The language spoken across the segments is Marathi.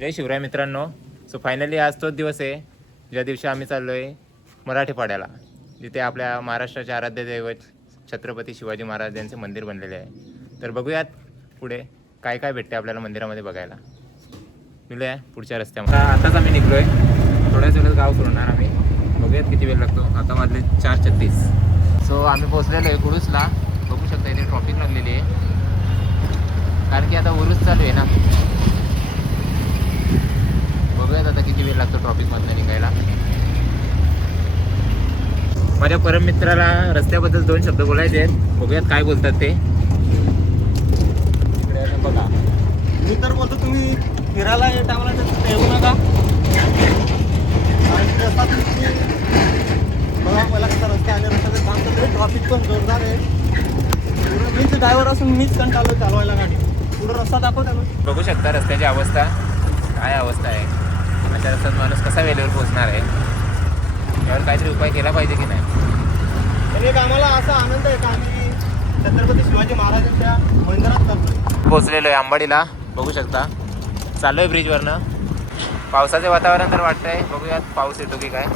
जय शिवराय मित्रांनो. सो फायनली आज तोच दिवस आहे ज्या दिवशी आम्ही चाललो आहे मराठीपाड्याला जिथे आपल्या महाराष्ट्राचे आराध्य दैवत छत्रपती शिवाजी महाराज यांचे मंदिर बनलेले आहे. तर बघूयात पुढे काय काय भेटते आपल्याला मंदिरामध्ये बघायला. मिळूया पुढच्या रस्त्यामध्ये. आताच आम्ही निघलो आहे थोड्याच वेळेस गाव सोडणार आम्ही. बघूयात किती वेळ लागतो. आता वाजले चार छत्तीस. सो आम्ही पोहोचलेलो आहे कुडूसला बघू शकता इथे ट्रॉफिक लागलेली आहे. कारण की आता उरूस चालू आहे ना. आता किती वेळ लागतो ट्रॉफिकमधनं निघायला? माझ्या परम मित्राला रस्त्याबद्दल दोन शब्द बोलायचे आहेत. बघूयात काय बोलतात ते. बघा. मी तर बोलतो तुम्ही फिरायला या टायमाला तर येऊ नका. आणि बघा मला कसा रस्ता आहे रस्त्याचं काम करतो ट्रॉफिक पण जोरदार आहे. मीच ड्रायव्हर असून मीच कंटाळलो चालवायला गाडी. पुढं रस्ता दाखव त्याला बघू शकता रस्त्याची अवस्था. काय अवस्था आहे. अशा रस्त्यात माणूस कसा वेळेवर पोहोचणार आहे? यावर काहीतरी उपाय केला पाहिजे की नाही? पण एक आम्हाला असा आनंद आहे का आम्ही छत्रपती शिवाजी महाराजांच्या मंदिरात पोहोचलेलो आहे अंबाडीला बघू शकता. चालू आहे ब्रिजवरनं पावसाचे वातावरण तर वाटतंय. बघूयात पाऊस येतो की काय.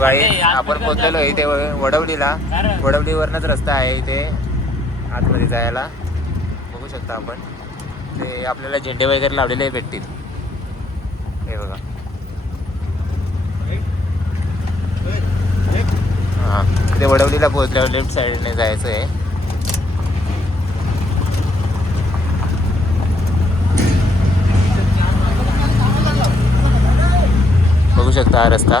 guys, आपण पोहोचलेलो आहे इथे वडवलीला वडवलीवरनच रस्ता आहे इथे. आतमध्ये जायला. शकता आपण. ते आपल्याला झेंडे वगैरे लावलेले भेटतील. हे बघा. हां इथे वडवलीला पोहोचल्यावर लेफ्ट साईडने जायचं आहे बघू शकता हा रस्ता.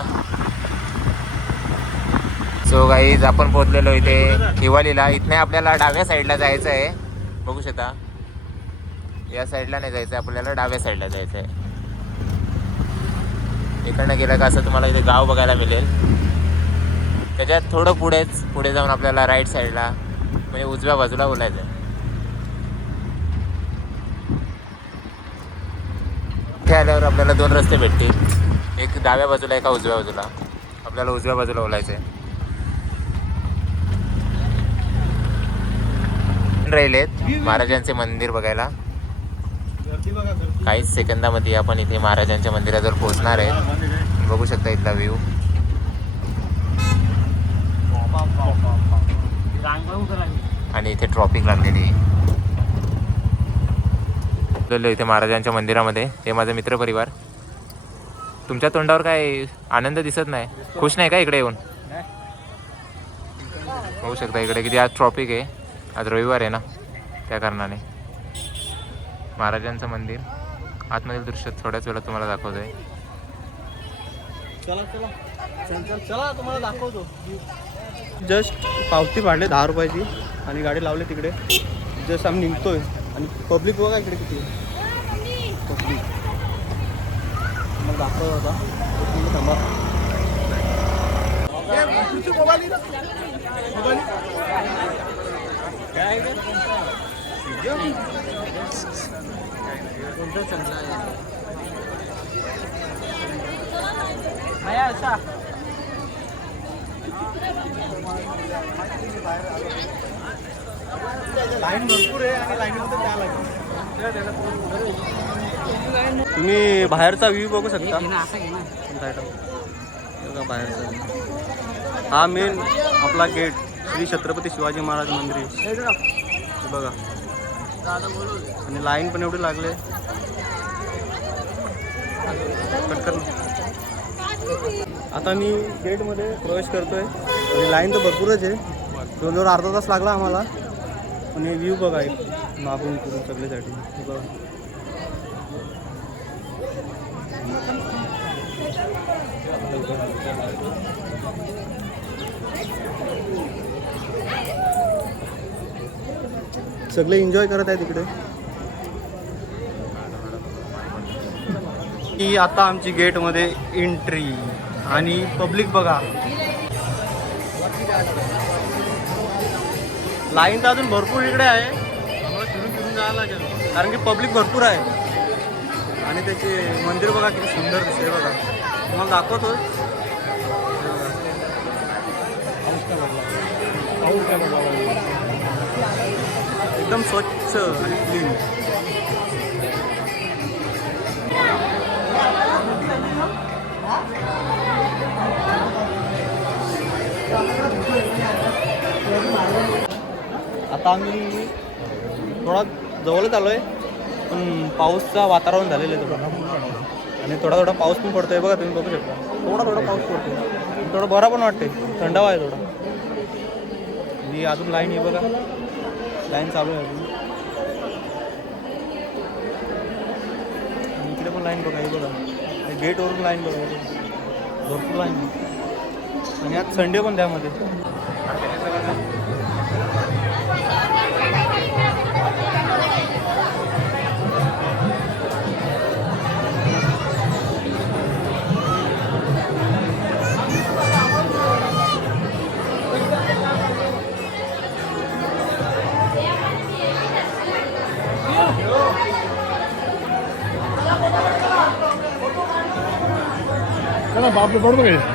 सो गाईज आपण पोहोचलेलो इथे हिवालीला. इथने आपल्याला डाव्या साईडला जायचं आहे बघू शकता. या साईडला नाही जायचं आहे आपल्याला डाव्या साईडला जायचं आहे इकडनं गेलं का असं तुम्हाला इथे गाव बघायला मिळेल. त्याच्यात थोडं पुढेच पुढे जाऊन आपल्याला राईट साईडला म्हणजे उजव्या बाजूला बोलायचं आहे इथे आल्यावर आपल्याला दोन रस्ते भेटतील. एक डाव्या बाजूला एका उजव्या बाजूला. आपल्याला उजव्या बाजूला बोलायचं आहे राहिलेत. महाराजांचे मंदिर बघायला. काहीच सेकंदामध्ये आपण इथे महाराजांच्या मंदिराजवळ पोहोचणार आहे बघू शकता इथला व्ह्यू आणि इथे ट्रॉफिक लागलेली आहे. इथे महाराजांच्या मंदिरामध्ये. हे माझा मित्रपरिवार. तुमच्या तोंडावर काय आनंद दिसत नाही? खुश नाही का इकडे येऊन? होऊ शकता इकडे किती आज ट्रॉफिक आहे. आज रविवार आहे ना त्या कारणाने. महाराजांचं मंदिर आतमधील दृश्य थोड्याच वेळात तुम्हाला दाखवतोय. चला चला. चल चल चला तुम्हाला दाखवतो. जस्ट पावती फाडले दहा रुपयाची आणि गाडी लावली तिकडे. जस्ट आम्ही निघतोय आणि पब्लिक बघा इकडे किती पब्लिक. मग लाईन भरपूर आहे आणि लाईनमध्ये त्या तुम्ही बाहेरचा व्ह्यू बघू शकता बघा बाहेरचा. हा मेन आपला गेट श्री छत्रपती शिवाजी महाराज मंदिर. आहे. बघा. आणि लाईन पण एवढी लागले. आता मी गेटमध्ये प्रवेश करतोय. आणि लाईन तर भरपूरच आहे. जवळजवळ अर्धा तास लागला आम्हाला. आणि व्ह्यू बघा एक. मागून करून सगळ्यासाठी हे बघा. सगळे एन्जॉय करत आहे तिकडे ही आता आमची गेटमध्ये एंट्री आणि पब्लिक बघा. लाईन तर अजून भरपूर इकडे आहे. आम्हाला फिरून फिरून जायला लागेल. कारण की पब्लिक भरपूर आहे. आणि त्याचे मंदिर बघा किती सुंदर दिसते बघा. तुम्हाला दाखवतो एकदम स्वच्छ आणि क्लीन आता आम्ही थोडा जवळच आलो आहे पण पाऊसचा वातावरण झालेलं आहे थोडं. आणि थोडा थोडा पाऊस पण पडतोय बघा तुम्ही बघू शकता. थोडा थोडा पाऊस पडतोय. थोडं बरा पण वाटते थंडावा आहे थोडा. ही अजून लाईन आहे बघा. लाईन चालू आहे अजून. आणि इकडे पण लाईन बघा बघा. गेटवरून लाईन बघा भरपूर लाईन आणि आज संडे पण त्यामध्ये.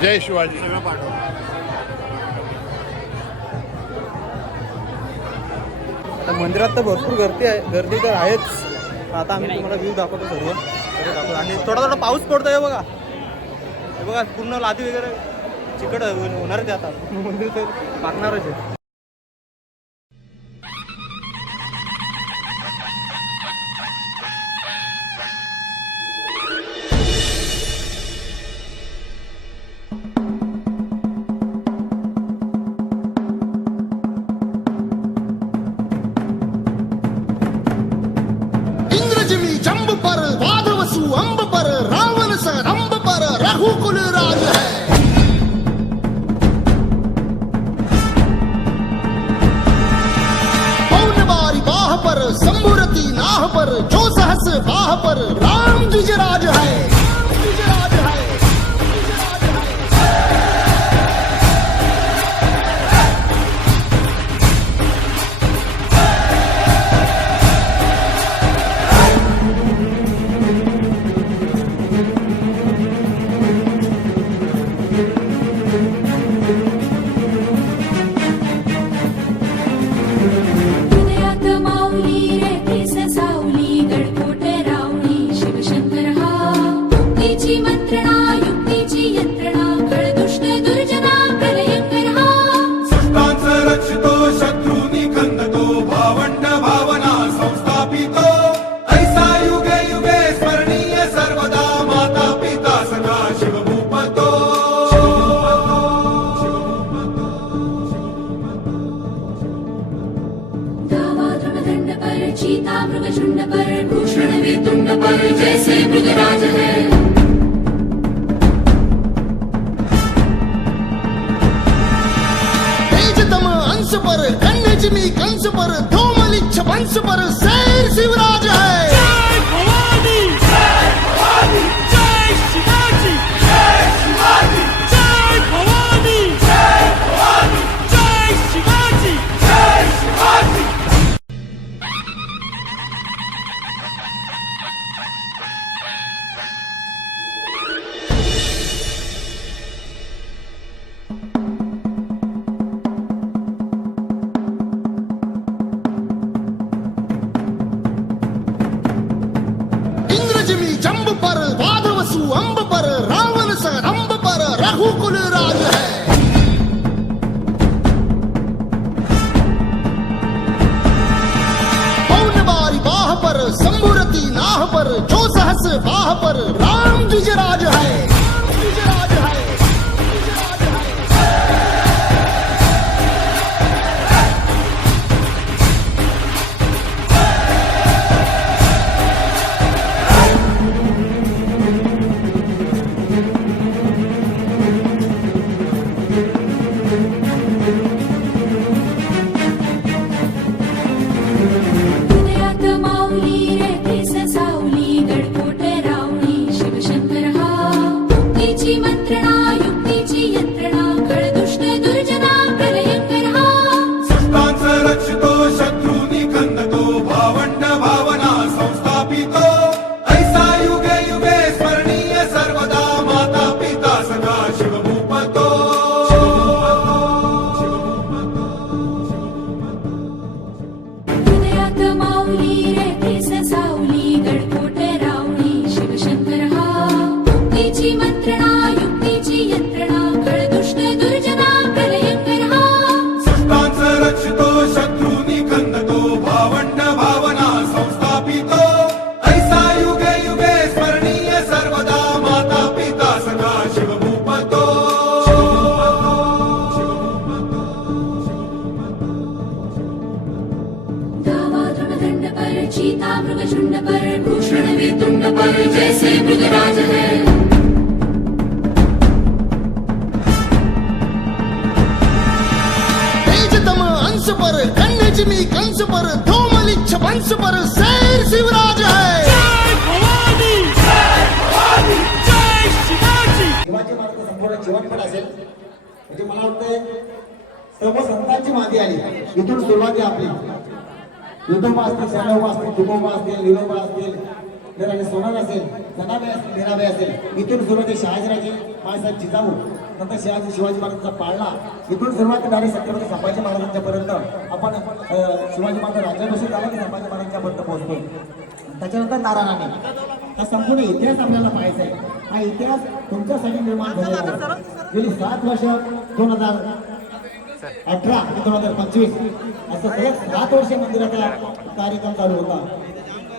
जय शिवाजी. आता मंदिरात तर भरपूर गर्दी आहे गर्दी तर आहेच. आता आम्ही तुम्हाला व्ह्यू दाखवतो सर्व. दाखवतो आणि थोडा थोडा पाऊस पडतोय बघा. हे बघा पूर्ण लादी वगैरे चिकट होणारच आता. मंदिर तर टाकणारच आहे. தவறு para o céu. जो मृगशुंड पर भूषण पर जैसे मृगराज है। अंश पर कन्या जिमी कंस पर धूमलिच्छ वंश पर शेर शिवराज है। शिवाजी महाराज संपूर्ण जीवनपट असेल म्हणजे मला वाटतं सर्व संतांची माती आली. इथून सुरुवात आहे आपली. विठोबा असतील शरणोबा असतील तुकोबा असतील निरोबा असतील जर आणि सोनार असेल जनाबाई असतील मीराबाई असेल इथून सुरुवात आहे शहाजीराजे महाराज जिजाऊ नंतर शहाजी शिवाजी महाराजांचा पाळला इथून सुरुवात झाली छत्रपती संभाजी महाराजांच्या पर्यंत आपण शिवाजी महाराज राज्यापासून झाला की संभाजी महाराजांच्या पर्यंत पोहोचतो त्याच्यानंतर नारायणाने हा संपूर्ण इतिहास आपल्याला पाहायचा आहे. हा इतिहास तुमच्यासाठी निर्माण झाला गेली सात वर्ष दोन हजार अठरा ते दोन हजार पंचवीस. असं सलग सात वर्ष मंदिराचा कार्यक्रम चालू होता.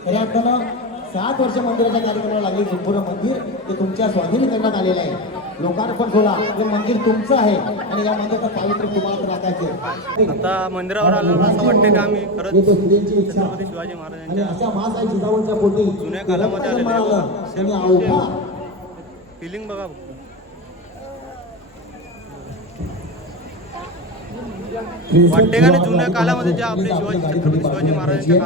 खऱ्या अर्थानं सात वर्ष मंदिराच्या कार्यक्रमाला लागले संपूर्ण मंदिर ते तुमच्या स्वाधीन करण्यात आलेलं आहे. लोकांना पण बोला हे मंदिर तुमचं आहे आणि या मंदिराचं पावित्र्य तुम्हाला राखायचं आता मंदिरावर आल्यावर असं वाटतं की आम्ही खरंच छत्रपती शिवाजी आणि महाराजांच्या अशा महासाई जिजाऊच्या पोटी जुन्या कालामध्ये आलेले अवघा फिलिंग बघा वाटते का नाही जुन्या कालामध्ये जे आपले शिवाजी छत्रपती शिवाजी महाराजांच्या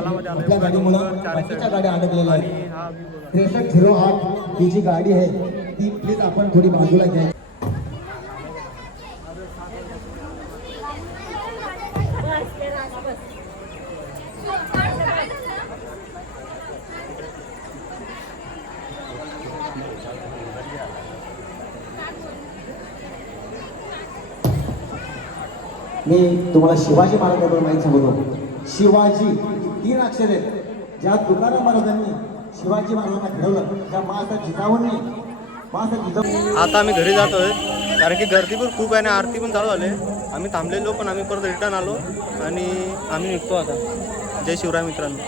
आले side. गाड्या अडकलेल्या आहेत हा. त्रेसष्ट झिरो आठ ही जी गाडी आहे ती प्लीज आपण थोडी बाजूला घ्या मी तुम्हाला शिवाजी महाराजांबद्दल माहिती सांगतो शिवाजी तीन अक्षर आहेत. ज्या तुकाराम महाराजांनी शिवाजी महाराजांना घडवलं त्या महाराज जिजाऊंनी महाराज जिजाऊ आता आम्ही घरी जातोय कारण की गर्दी पण खूप आहे आणि आरती पण चालू झाली आम्ही थांबलेलो पण आम्ही परत रिटर्न आलो आणि आम्ही निघतो आता. जय शिवराय मित्रांनो.